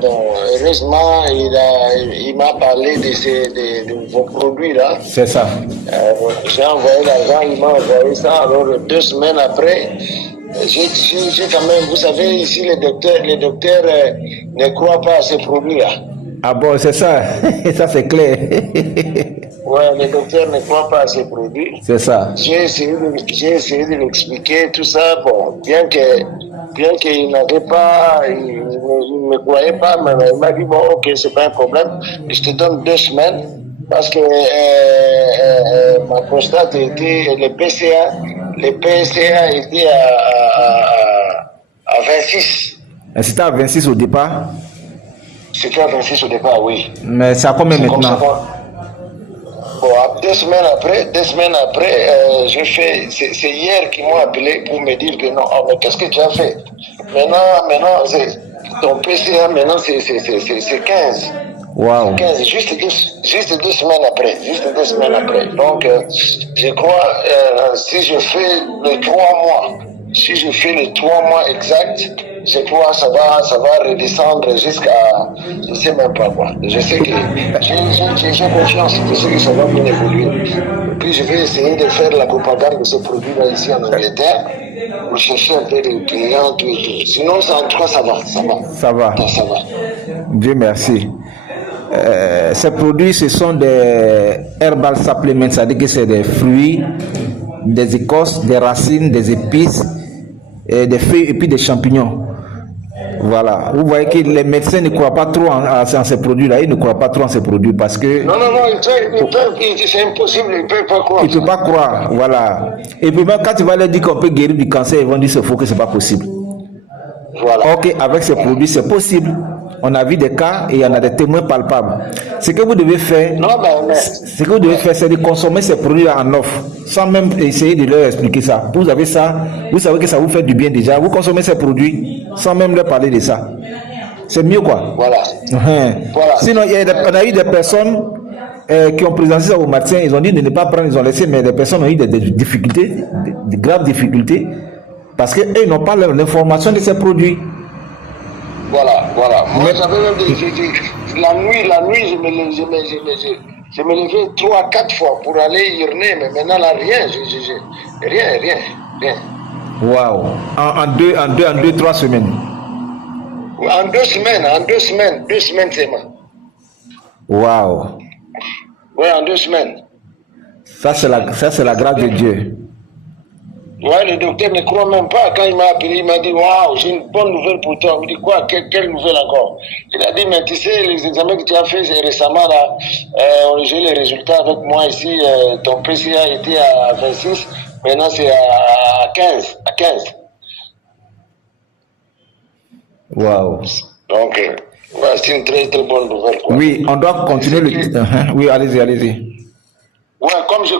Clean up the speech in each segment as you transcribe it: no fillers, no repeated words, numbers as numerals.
Bon, heureusement, il m'a parlé de vos produits là. C'est ça. J'ai envoyé l'argent, il m'a envoyé ça. Alors 2 semaines après, j'ai quand même, vous savez, ici les docteurs ne croient pas à ces produits là. Ah bon, c'est ça. Ça c'est clair. Ouais, les docteurs ne croient pas à ces produits. C'est ça. J'ai essayé de l'expliquer, tout ça. Bon, bien qu'il n'avait pas, il ne me croyait pas, mais il m'a dit, bon, ok, c'est pas un problème. Je te donne 2 semaines parce que ma prostate était, le PCA était à 26. C'était à 26 au départ. C'était à 26 au départ, oui. Mais ça combien maintenant? Bon, 2 semaines après, c'est hier qu'ils m'ont appelé pour me dire que non, oh, mais qu'est-ce que tu as fait? Maintenant, ton PCA, maintenant, c'est 15. Wow. 15, juste 2 semaines après. Donc, je crois, si je fais les 3 mois exacts, je crois que ça va redescendre jusqu'à, je ne sais même pas quoi. Je sais que j'ai confiance, je sais que ça va bien évoluer. Et puis je vais essayer de faire la propagande de ce produit-là ici en Angleterre, pour chercher un peu de clients, tout et tout. Sinon, en tout cas, ça va. Ça va. Dieu merci. Ces produits, ce sont des herbal supplements, c'est-à-dire que c'est des fruits, des écorces, des racines, des épices, des feuilles et puis des champignons. Voilà. Vous voyez que les médecins ne croient pas trop en ces produits-là. Ils ne croient pas trop en ces produits parce que... Non, c'est impossible. Ils ne peuvent pas croire. Ils ne peuvent pas croire, voilà. Et puis même quand tu vas leur dire qu'on peut guérir du cancer, ils vont dire qu'il faut que ce n'est pas possible. Voilà. Ok, avec ces produits, c'est possible. On a vu des cas et il y en a des témoins palpables. Ce que vous devez faire, c'est de consommer ces produits en offre, sans même essayer de leur expliquer ça. Vous avez ça, vous savez que ça vous fait du bien déjà. Vous consommez ces produits sans même leur parler de ça. C'est mieux quoi. Voilà. Sinon, on a eu des personnes qui ont présenté ça au médecin. Ils ont dit de ne pas prendre, ils ont laissé, mais des personnes ont eu des difficultés, des graves difficultés, parce qu'eux n'ont pas l'information de ces produits. Voilà. Moi, j'avais même la nuit, je me levais 3-4 fois pour aller uriner, mais maintenant, là, rien. Rien. Waouh. En 2-3 semaines. En 2 semaines seulement. Waouh. Oui, en 2 semaines. Ça, c'est la grâce de Dieu. Ouais, le docteur ne croit même pas. Quand il m'a appelé, il m'a dit, waouh, j'ai une bonne nouvelle pour toi. Il me dit, quoi, quelle nouvelle encore? Il a dit, mais tu sais, les examens que tu as fait récemment, là, j'ai les résultats avec moi ici. Ton PCA était à 26, maintenant c'est à 15. Waouh. Donc, c'est une très, très bonne nouvelle. Quoi. Oui, on doit continuer Oui, allez-y. Ouais, comme je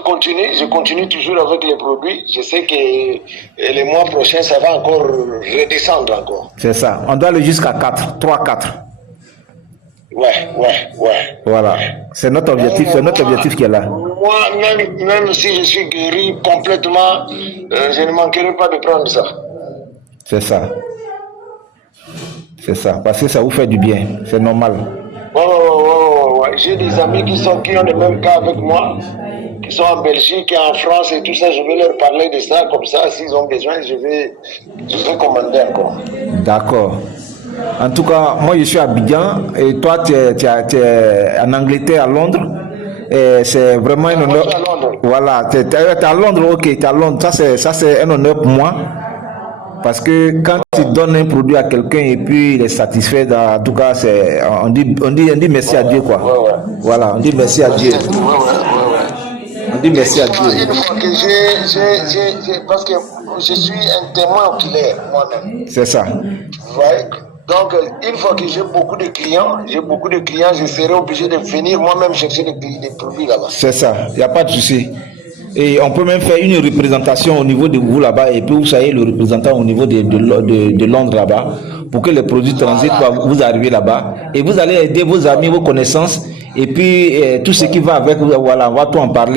continue toujours avec les produits. Je sais que les mois prochains, ça va encore redescendre encore. C'est ça. On doit aller jusqu'à 3-4. Ouais. Voilà. C'est notre objectif qui est là. Moi, même si je suis guéri complètement, je ne manquerai pas de prendre ça. C'est ça. Parce que ça vous fait du bien. C'est normal. Ouais. J'ai des amis qui ont le même cas avec moi, qui sont en Belgique et en France et tout ça. Je vais leur parler de ça, comme ça, s'ils ont besoin, je vais commander encore. D'accord. En tout cas, moi je suis à Abidjan et toi tu es en Angleterre, à Londres. Et c'est vraiment un honneur. Voilà, tu es à Londres, ok, tu es à Londres. Ça c'est un honneur pour moi. Parce que quand tu donnes un produit à quelqu'un et puis il est satisfait, en tout cas, on dit merci à Dieu, quoi. Voilà, on dit merci à Dieu. On dit merci à Dieu. Une fois que parce que je suis un témoin oculaire moi-même. C'est ça. Ouais. Donc, une fois que j'ai beaucoup de clients, je serai obligé de venir moi-même chercher des produits là-bas. C'est ça, il n'y a pas de souci. Et on peut même faire une représentation au niveau de vous là-bas et puis vous soyez le représentant au niveau de Londres là-bas pour que les produits transitent, vous arrivez là-bas et vous allez aider vos amis, vos connaissances et puis tout ce qui va avec, voilà, on va tout en parler.